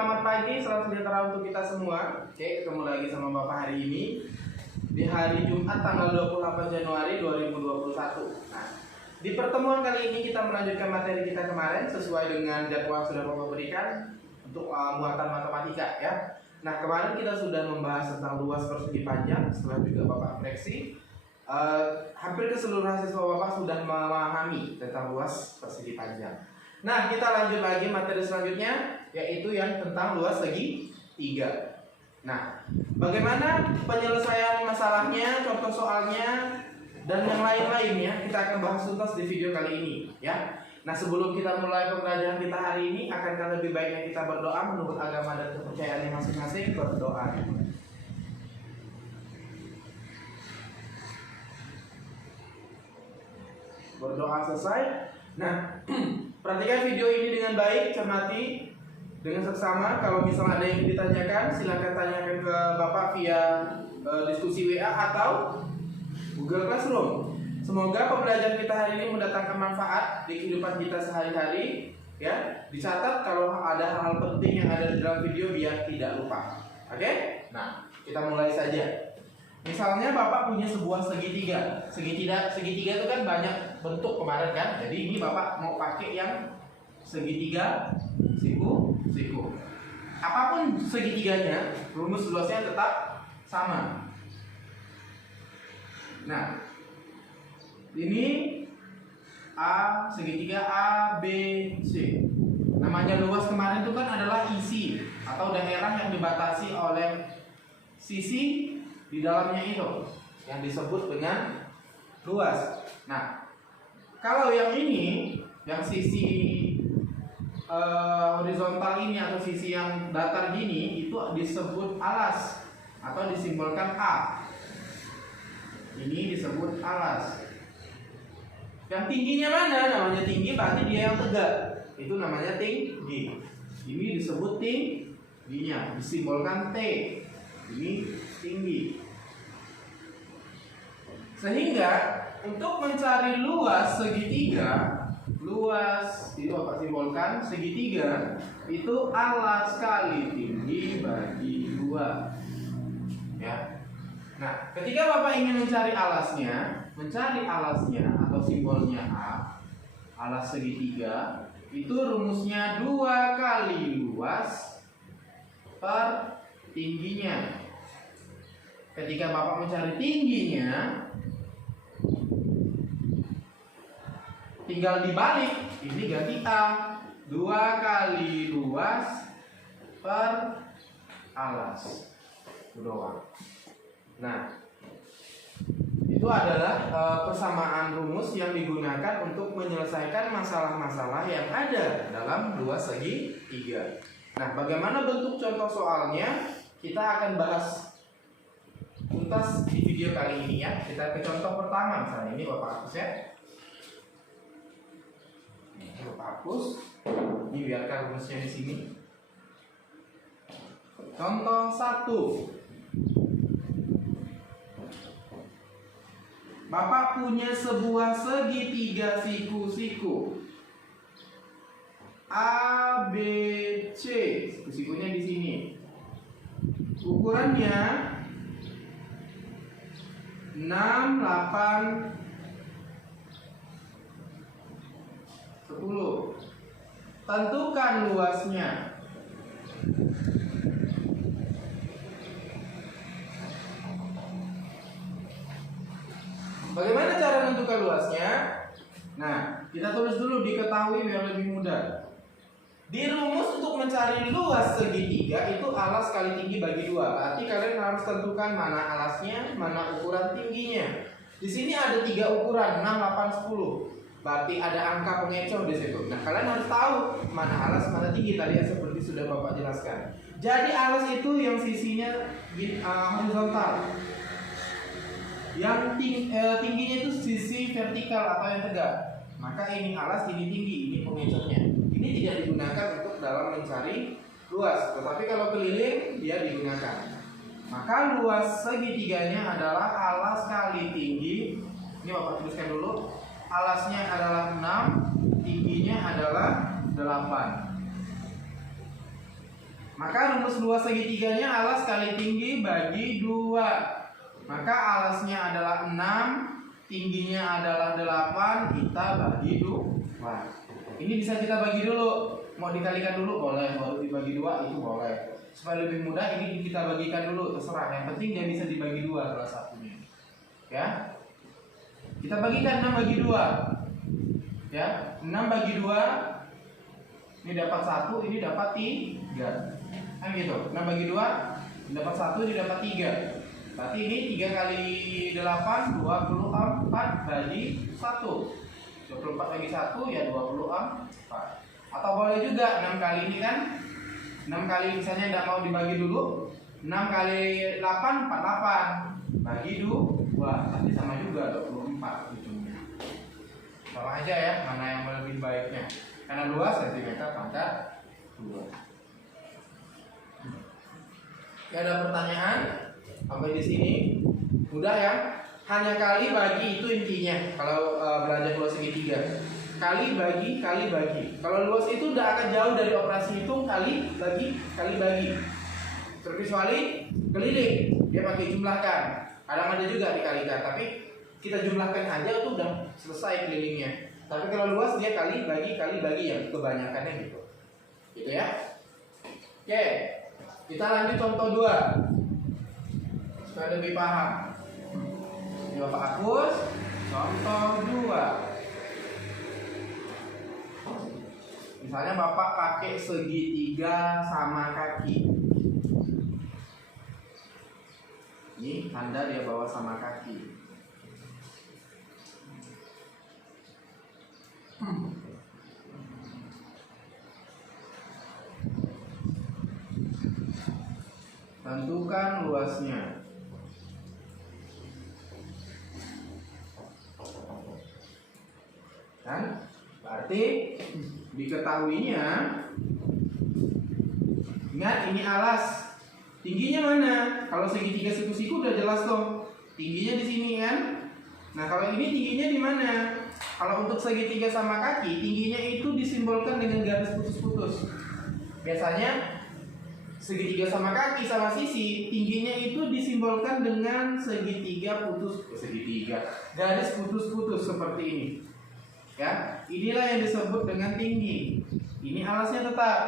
selamat pagi, salam sejahtera untuk kita semua. Oke, ketemu lagi sama Bapak hari ini di hari Jumat tanggal 28 Januari 2021. Nah, di pertemuan kali ini kita melanjutkan materi kita kemarin sesuai dengan jadwal sudah Bapak berikan untuk muatan matematika ya. Nah, kemarin kita sudah membahas tentang luas persegi panjang, setelah juga Bapak koreksi. Hampir keseluruhan siswa Bapak sudah memahami tentang luas persegi panjang. Nah, kita lanjut lagi materi selanjutnya, yaitu yang tentang luas segitiga. Nah, bagaimana penyelesaian masalahnya, contoh soalnya, dan yang lain-lainnya kita akan bahas tuntas di video kali ini ya. Nah, sebelum kita mulai pembelajaran kita hari ini, akankah lebih baiknya kita berdoa menurut agama dan kepercayaannya masing-masing? Berdoa. Berdoa selesai. Nah, perhatikan video ini dengan baik, cermati dengan seksama. Kalau misalnya ada yang ditanyakan, silakan tanyakan ke Bapak via diskusi WA atau Google Classroom. Semoga pembelajaran kita hari ini mendatangkan manfaat di kehidupan kita sehari-hari. Ya, dicatat kalau ada hal penting yang ada di dalam video biar tidak lupa. Oke? Nah, kita mulai saja. Misalnya Bapak punya sebuah segitiga. Segitiga itu kan banyak bentuk kemarin kan. Jadi ini Bapak mau pakai yang segitiga siku. Apapun segitiganya, rumus luasnya tetap sama. Nah, ini segitiga A, B, C. Namanya luas kemarin itu kan adalah isi atau daerah yang dibatasi oleh sisi di dalamnya itu yang disebut dengan luas. Nah, kalau yang ini, yang sisi horizontal ini atau sisi yang datar gini itu disebut alas atau disimbolkan A. Ini disebut alas. Yang tingginya mana? Namanya tinggi, berarti dia yang tegak. Itu namanya tinggi. Ini disebut tingginya, disimbolkan T. Ini tinggi. Sehingga untuk mencari luas segitiga, luas itu Bapak simbolkan segitiga itu alas kali tinggi bagi 2. Ya. Nah, ketika Bapak ingin mencari alasnya atau simbolnya A, alas segitiga, itu rumusnya 2 kali luas per tingginya. Ketika Bapak mencari tingginya, tinggal dibalik, ini ganti A, 2 kali luas per alas. Itu doang. Nah, itu adalah persamaan rumus yang digunakan untuk menyelesaikan masalah-masalah yang ada dalam luas segitiga. Nah, bagaimana bentuk contoh soalnya? Kita akan bahas tuntas di video kali ini ya. Kita ke contoh pertama, misalnya ini Bapak hapus ya. Ini Bapak hapus. Ini biarkan rumusnya di sini. Contoh 1. Bapak punya sebuah segitiga siku-siku A, B, C. Siku-sikunya di sini. Ukurannya 6, 8, 10. Tentukan luasnya. Bagaimana cara menentukan luasnya? Nah, kita tulis dulu, diketahui biar lebih mudah. Di rumus untuk mencari luas segitiga itu alas kali tinggi bagi 2. Berarti kalian harus tentukan mana alasnya, mana ukuran tingginya. Di sini ada 3 ukuran, 6, 8, 10. Berarti ada angka pengecoh di situ. Nah, kalian harus tahu mana alas, mana tinggi. Tadi seperti sudah Bapak jelaskan. Jadi alas itu yang sisinya horizontal. Yang tingginya itu sisi vertikal atau yang tegak. Maka ini alas, ini tinggi, ini pengecohnya. Ini tidak digunakan untuk dalam mencari luas, tetapi kalau keliling dia digunakan. Maka luas segitiganya adalah alas kali tinggi. Ini Bapak tuliskan dulu. Alasnya adalah 6, tingginya adalah 8. Maka rumus luas segitiganya alas kali tinggi bagi 2. Maka alasnya adalah 6, tingginya adalah 8, kita bagi 2. Ini bisa kita bagi dulu. Mau dikalikan dulu boleh, baru dibagi 2 itu boleh. Supaya lebih mudah ini kita bagikan dulu, terserah. Yang penting dia bisa dibagi 2 salah satunya. Ya. Kita bagikan 6 bagi 2. Ya, 6 bagi 2 ini dapat 1, ini dapat 3. Kan gitu. 6 bagi 2 dapat 1, ini dapat 3. Berarti ini 3 kali 8 24 bagi 1. 24 bagi 1 ya 24. Atau boleh juga 6 kali ini kan 6 kali misalnya tidak mau dibagi dulu, 6 kali 8 48 bagi 2 nanti sama juga 24 ujungnya. Sama aja ya mana yang lebih baiknya, karena luas cm pangkat 2. Ya, ada pertanyaan sampai di sini mudah ya, hanya kali bagi itu intinya kalau belajar luas segitiga. Kali bagi. Kalau luas itu udah akan jauh dari operasi hitung kali bagi. Terkecuali keliling, dia pakai jumlahkan. Kadang ada juga dikalikan, tapi kita jumlahkan aja itu udah selesai kelilingnya. Tapi kalau luas dia kali bagi yang kebanyakannya gitu. Gitu ya. Oke. Kita lanjut contoh 2. Supaya lebih paham. Ini Bapak hapus. Contoh 2. Misalnya Bapak pakai segitiga sama kaki. Ini tanda dia bawa sama kaki. Tentukan luasnya. Kan? Berarti diketahuinya, ingat ini alas, tingginya mana? Kalau segitiga siku-siku udah jelas dong, tingginya di sini kan. Nah kalau ini tingginya di mana? Kalau untuk segitiga sama kaki, tingginya itu disimbolkan dengan garis putus-putus. Biasanya segitiga sama kaki sama sisi, tingginya itu disimbolkan dengan garis putus-putus seperti ini. Ya, inilah yang disebut dengan tinggi. Ini alasnya tetap,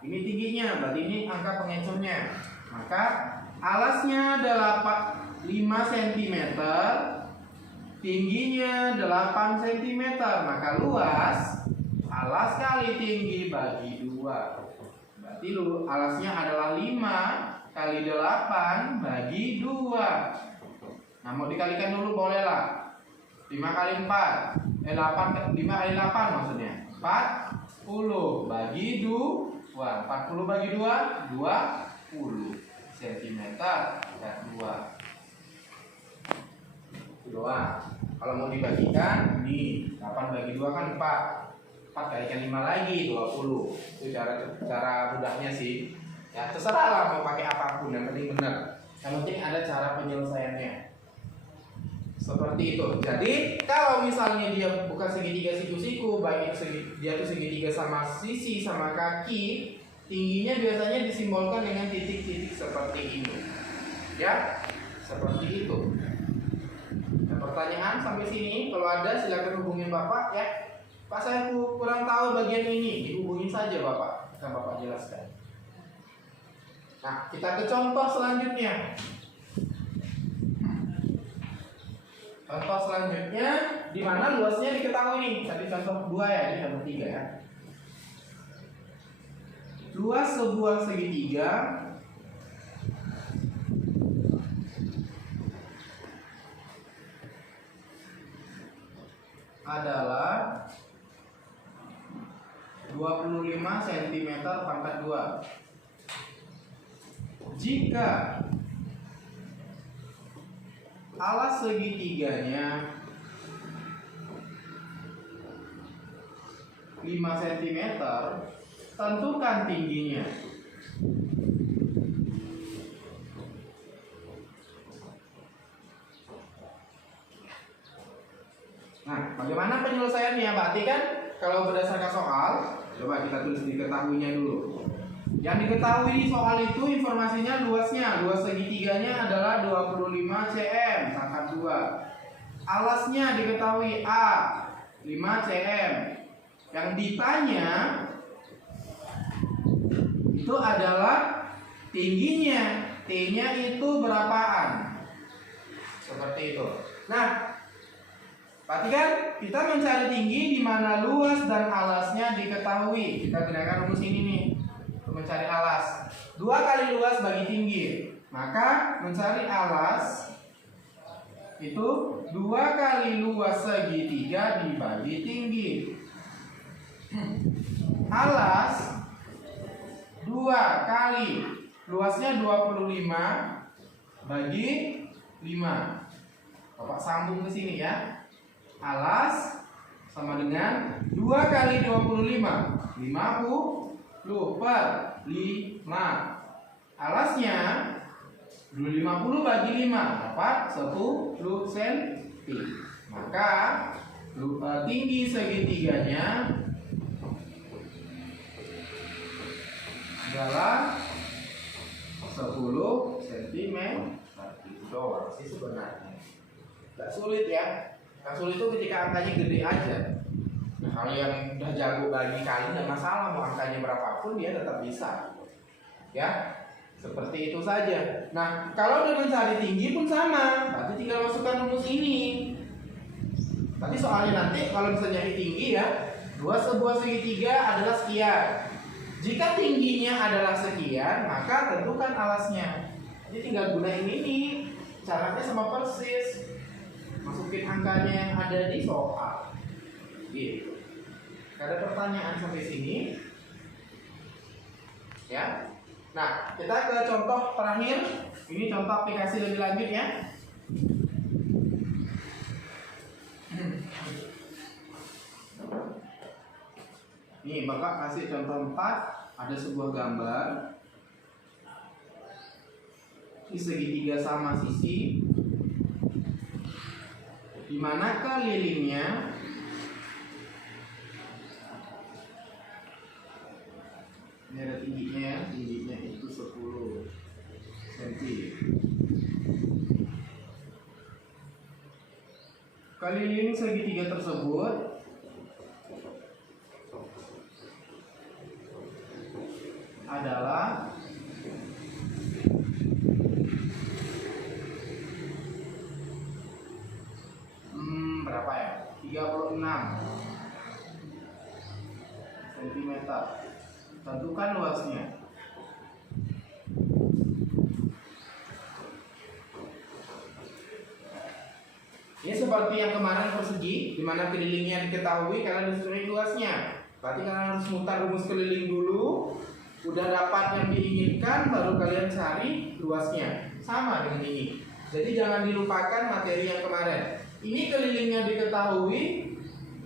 ini tingginya, berarti ini angka pengecohnya. Maka alasnya adalah 5 cm, tingginya 8 cm. Maka luas alas kali tinggi bagi 2. Berarti alasnya adalah 5 kali 8 bagi 2. Nah mau dikalikan dulu boleh lah. 5 kali 4 5 kali 8 maksudnya 40 bagi 2. 40 bagi 2 20 cm dan 2 doang. Kalau mau dibagikan nih 8 bagi 2 kan 4 kalikan 5 lagi 20. Itu cara mudahnya sih. Ya terserah lah mau pakai apapun, yang penting benar. Yang penting ada cara penyelesaiannya. Seperti itu. Jadi kalau misalnya dia bukan segitiga siku-siku, baik dia tuh segitiga sama sisi sama kaki, tingginya biasanya disimbolkan dengan titik-titik seperti ini. Ya, seperti itu. Nah, pertanyaan sampai sini, kalau ada silakan hubungin Bapak ya. Pak saya kurang tahu bagian ini, dihubungin saja Bapak, akan Bapak jelaskan. Nah, kita ke contoh selanjutnya. Contoh selanjutnya, di mana luasnya diketahui. Tadi contoh 2 ya, ini contoh 3 ya. Luas sebuah segitiga adalah 25 cm pangkat 2. Jika alas segitiganya 5 cm, tentukan tingginya. Nah, bagaimana penyelesaiannya? Berarti kan kalau berdasarkan soal, coba kita tulis diketahuinya dulu. Yang diketahui di soal itu informasinya luasnya. Luas segitiganya adalah 25 cm pangkat 2. Alasnya diketahui A 5 cm. Yang ditanya itu adalah tingginya. T-nya itu berapaan? Seperti itu. Nah, perhatikan, kita mencari tinggi di mana luas dan alasnya diketahui. Kita gunakan rumus ini nih untuk mencari alas. 2 kali luas bagi tinggi. Maka mencari alas itu 2 kali luas segitiga dibagi tinggi. Alas 2 kali luasnya 25 bagi 5. Bapak sambung ke sini ya. Alas sama dengan 2 kali 25 50 per 5. Alasnya 50 bagi 5 dapat 10 cm. Maka tinggi segitiganya adalah 10 cm. Itu doang sih sebenarnya. Gak sulit ya. Yang sulit itu ketika angkanya gede aja. Nah, kalau yang udah jago bagi kali nggak masalah, mau angkanya berapapun dia tetap bisa. Ya, seperti itu saja. Nah, kalau udah mencari tinggi pun sama, berarti tinggal masukkan rumus ini. Tapi soalnya nanti kalau misalnya nyari tinggi ya, luas sebuah segitiga adalah sekian. Jika tingginya adalah sekian, maka tentukan alasnya. Jadi tinggal gunain ini, caranya sama persis. Masukin angkanya yang ada di soal. Gitu. Ada pertanyaan sampai sini? Ya. Nah, kita ke contoh terakhir. Ini contoh aplikasi lebih lanjut ya. Nih, Bapak kasih contoh 4. Ada sebuah gambar. Ini segitiga sama sisi, di mana kelilingnya ini ada tingginya itu 10 cm. Keliling segitiga tersebut adalah berapa ya? 36 cm. Tentukan luasnya. Ini seperti yang kemarin persegi, di mana kelilingnya diketahui karena disuruh luasnya. Berarti kalian harus mutar rumus keliling dulu. Udah dapat yang diinginkan, baru kalian cari luasnya. Sama dengan ini. Jadi jangan dilupakan materi yang kemarin. Ini kelilingnya diketahui,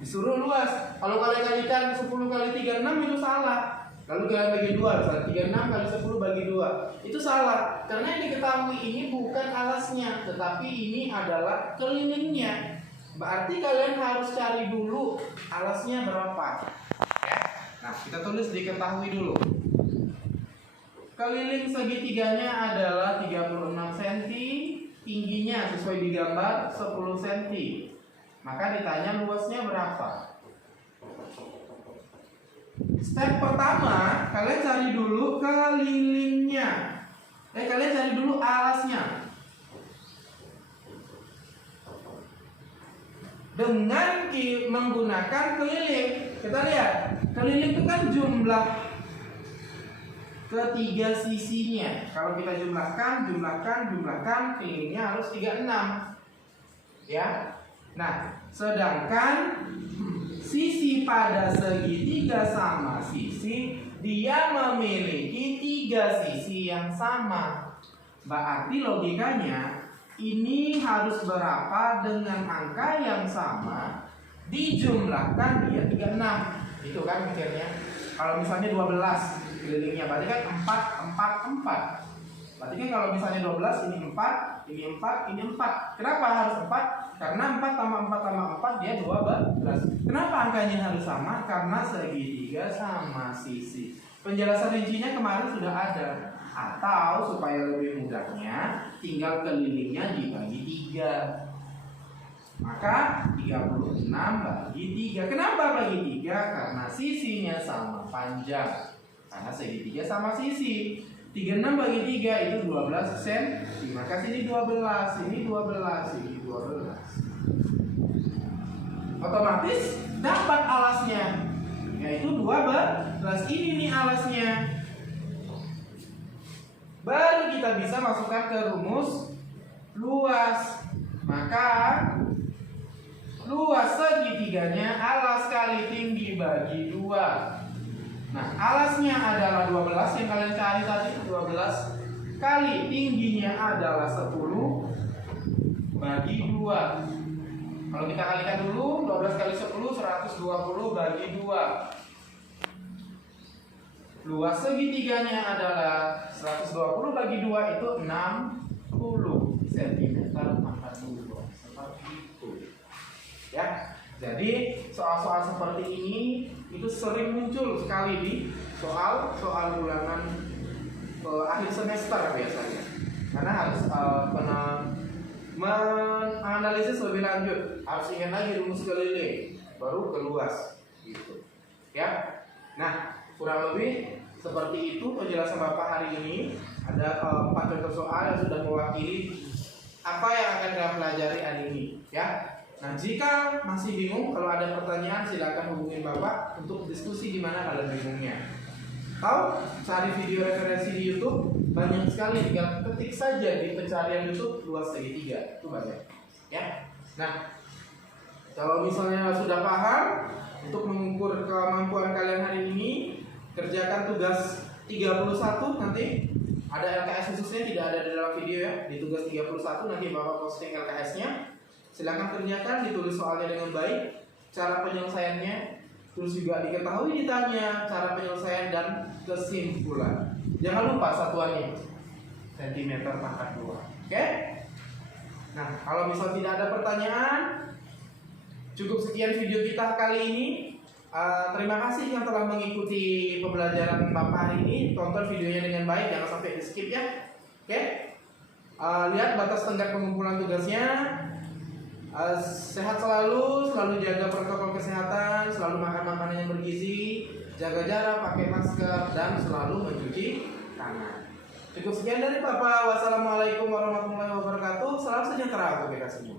disuruh luas. Kalau kalian kalikan 10 kali 36 itu salah. Lalu kalian bagi 2, misalnya 36 kali 10 bagi 2. Itu salah. Karena yang diketahui ini bukan alasnya, tetapi ini adalah kelilingnya. Berarti kalian harus cari dulu alasnya berapa. Ya. Nah, kita tulis diketahui dulu. Keliling segitiganya adalah 36 cm. Tingginya sesuai di gambar 10 cm. Maka ditanya luasnya berapa. Step pertama, kalian cari dulu kelilingnya. Kalian cari dulu alasnya. Dengan menggunakan keliling. Kita lihat, keliling itu kan jumlah ketiga sisinya. Kalau kita jumlahkan, kelilingnya harus 36. Ya. Nah, sedangkan sisi pada segitiga sama sisi, dia memiliki 3 sisi yang sama. Berarti logikanya ini harus berapa dengan angka yang sama dijumlahkan dia 36. Itu kan mikirnya. Kalau misalnya 12 kelilingnya, berarti kan 4. Berarti kan kalau misalnya 12 ini 4, ini 4, ini 4. Kenapa harus 4? Karena 4 tambah 4 tambah 4 dia 12. Kenapa angkanya harus sama? Karena segitiga sama sisi. Penjelasan rincinya kemarin sudah ada. Atau supaya lebih mudahnya, tinggal kelilingnya dibagi 3. Maka 36 bagi 3. Kenapa bagi 3? Karena sisinya sama panjang. Karena segitiga sama sisi. 36 bagi 3 itu 12 cm. Maka sini 12, ini 12, ini 12. Otomatis dapat alasnya, yaitu 12. Ini nih alasnya. Baru kita bisa masukkan ke rumus luas. Maka luas segitiganya alas kali tinggi bagi 2. Nah, alasnya adalah 12 yang kalian cari tadi, 12 kali tingginya adalah 10 bagi 2. Kalau kita kalikan dulu, 12 kali 10 120 bagi 2. Luas segitiganya adalah 120 bagi 2 itu 60 cm maka 2. Seperti itu. Ya. Jadi soal-soal seperti ini itu sering muncul sekali di soal ulangan akhir semester biasanya. Karena harus menganalisis lebih lanjut. Harus ingat lagi rumus keliling baru keluas gitu. Ya. Nah, kurang lebih seperti itu penjelasan Bapak hari ini. Ada 4 contoh soal yang sudah mewakili apa yang akan kita pelajari hari ini, ya. Nah, jika masih bingung, kalau ada pertanyaan silakan hubungin Bapak untuk diskusi di mana kalian bingungnya. Atau cari video referensi di YouTube, banyak sekali, tinggal ketik saja di pencarian YouTube luas segitiga, itu banyak, ya. Nah, kalau misalnya sudah paham, untuk mengukur kemampuan kalian hari ini, kerjakan tugas 31 nanti. Ada LKS khususnya, tidak ada di dalam video ya. Di tugas 31 nanti Bapak posting LKS-nya. Silakan kerjakan, ditulis soalnya dengan baik, cara penyelesaiannya, terus juga diketahui ditanya cara penyelesaian dan kesimpulan. Jangan lupa satuannya sentimeter pangkat 2. Oke? Nah, kalau misal tidak ada pertanyaan, cukup sekian video kita kali ini. Terima kasih yang telah mengikuti pembelajaran Bapak hari ini. Tonton videonya dengan baik, jangan sampai di skip ya. Oke? Lihat batas tenggat pengumpulan tugasnya. Sehat selalu jaga protokol kesehatan, selalu makan makanan yang bergizi, jaga jarak, pakai masker, dan selalu mencuci tangan. Cukup sekian dari Bapak. Wassalamualaikum warahmatullahi wabarakatuh. Salam sejahtera untuk kita semua.